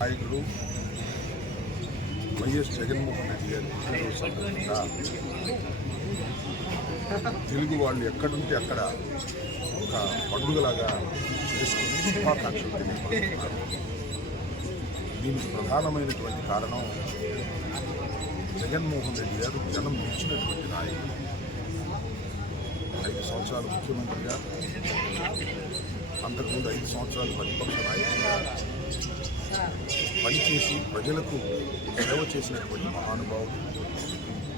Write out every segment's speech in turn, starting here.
నాయకుడు వైఎస్ జగన్మోహన్ రెడ్డి గారి పుట్టినరోజు సందర్భంగా తెలుగు వాళ్ళు ఎక్కడుంటే అక్కడ ఒక పండుగలాగా చేసుకుని శుభాకాంక్షలు తెలియపడుతున్నారు. దీనికి ప్రధానమైనటువంటి కారణం జగన్మోహన్ రెడ్డి గారు జనం మెచ్చినటువంటి నాయకుడు. 5 సంవత్సరాలు ముఖ్యమంత్రిగా, అంతకుముందు 5 సంవత్సరాలు ప్రతిపక్ష నాయకుడిగా పనిచేసి ప్రజలకు సేవ చేసినటువంటి మహానుభావుడు.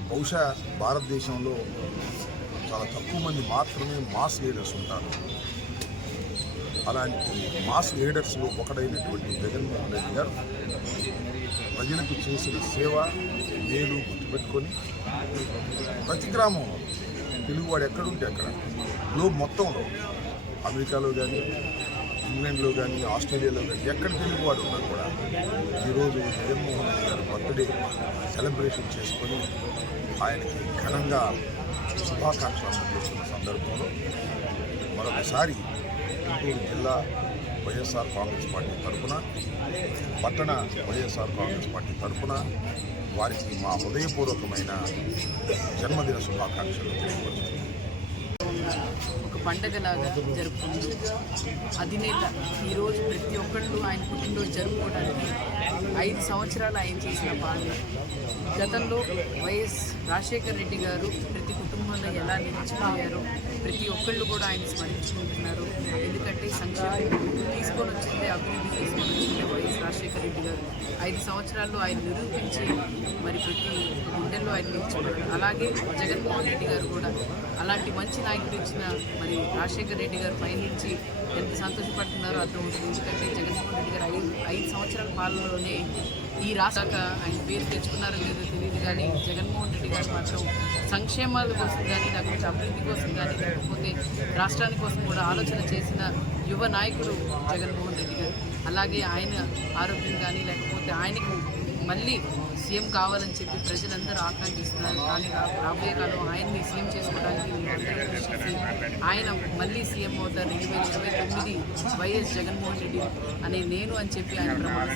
బహుశా భారతదేశంలో చాలా తక్కువ మంది మాత్రమే మాస్ లీడర్స్ ఉంటారు. అలాంటి మాస్ లీడర్స్లో ఒకడైనటువంటి జగన్మోహన్ రెడ్డి గారు ప్రజలకు చేసిన సేవ మేలు గుర్తుపెట్టుకొని ప్రతి గ్రామంలో తెలుగువాడు ఎక్కడుంటే అక్కడ గ్లోబ్ మొత్తంలో, అమెరికాలో కానీ, ఇంగ్లాండ్లో కానీ, ఆస్ట్రేలియాలో కానీ ఎక్కడ తెలుగువాడు ఉన్నా కూడా ఈరోజు జగన్మోహన్ రెడ్డి గారు బర్త్డే సెలబ్రేషన్ చేసుకొని ఆయనకి ఘనంగా శుభాకాంక్షలు అందజేస్తున్న సందర్భంలో మరొకసారి గుంటూరు జిల్లా వైఎస్ఆర్ కాంగ్రెస్ పార్టీ తరఫున, పట్టణ వైఎస్ఆర్ కాంగ్రెస్ పార్టీ తరఫున వారికి మా హృదయపూర్వకమైన జన్మదిన శుభాకాంక్షలు తెలియపరుస్తున్నాం. ఒక పండగలాగా జరుపుకుంటూ అధినేత ఈరోజు ప్రతి ఒక్కళ్ళు ఆయన పుట్టినరోజు జరుపుకోవడానికి 5 సంవత్సరాలు ఆయన చేసిన పాలన. గతంలో వైఎస్ రాజశేఖర రెడ్డి గారు ప్రతి కుటుంబంలో ఎలా నిలిచిపోయారో ప్రతి ఒక్కళ్ళు కూడా ఆయన స్మరించుకుంటున్నారు. ఎందుకంటే సంక్షేమం తీసుకొని వచ్చిందే, అభివృద్ధి తీసుకొని వచ్చిందే వైఎస్ రాజశేఖర రెడ్డి గారు. 5 సంవత్సరాల్లో ఆయన నిరూపించి మరి ప్రతి గుండెల్లో ఆయన నిలిచిపోయారు. అలాగే జగన్మోహన్ రెడ్డి గారు కూడా అలాంటి మంచి నాయకుడు ఇచ్చిన మరి రాజశేఖర రెడ్డి గారు పయనించి ఎంత సంతోషపడుతున్నారో అర్థమవుతుంది. ఎందుకంటే జగన్మోహన్ రెడ్డి గారు 5 సంవత్సరాల పాలనలోనే ఈ రాష్ట్రాక ఆయన పేరు తెచ్చుకున్నారో లేదో తెలియదు, కానీ జగన్మోహన్ రెడ్డి గారు మాత్రం సంక్షేమాల కోసం కానీ, లేకపోతే అభివృద్ధి కోసం కానీ, లేకపోతే రాష్ట్రాని కోసం కూడా ఆలోచన చేసిన యువ నాయకుడు జగన్మోహన్ రెడ్డి గారు. అలాగే ఆయన ఆరోగ్యం కానీ, లేకపోతే ఆయనకు మళ్ళీ సీఎం కావాలని చెప్పి ప్రజలందరూ ఆకాంక్షిస్తున్నారు. కానీ రాబోయే కాలం ఆయన్ని సీఎం చేసుకోవడానికి ఆయన మళ్ళీ సీఎం అవుతారు 2029 వైఎస్ జగన్మోహన్ రెడ్డి అనే నేను అని చెప్పి ఆయన ప్రమాణం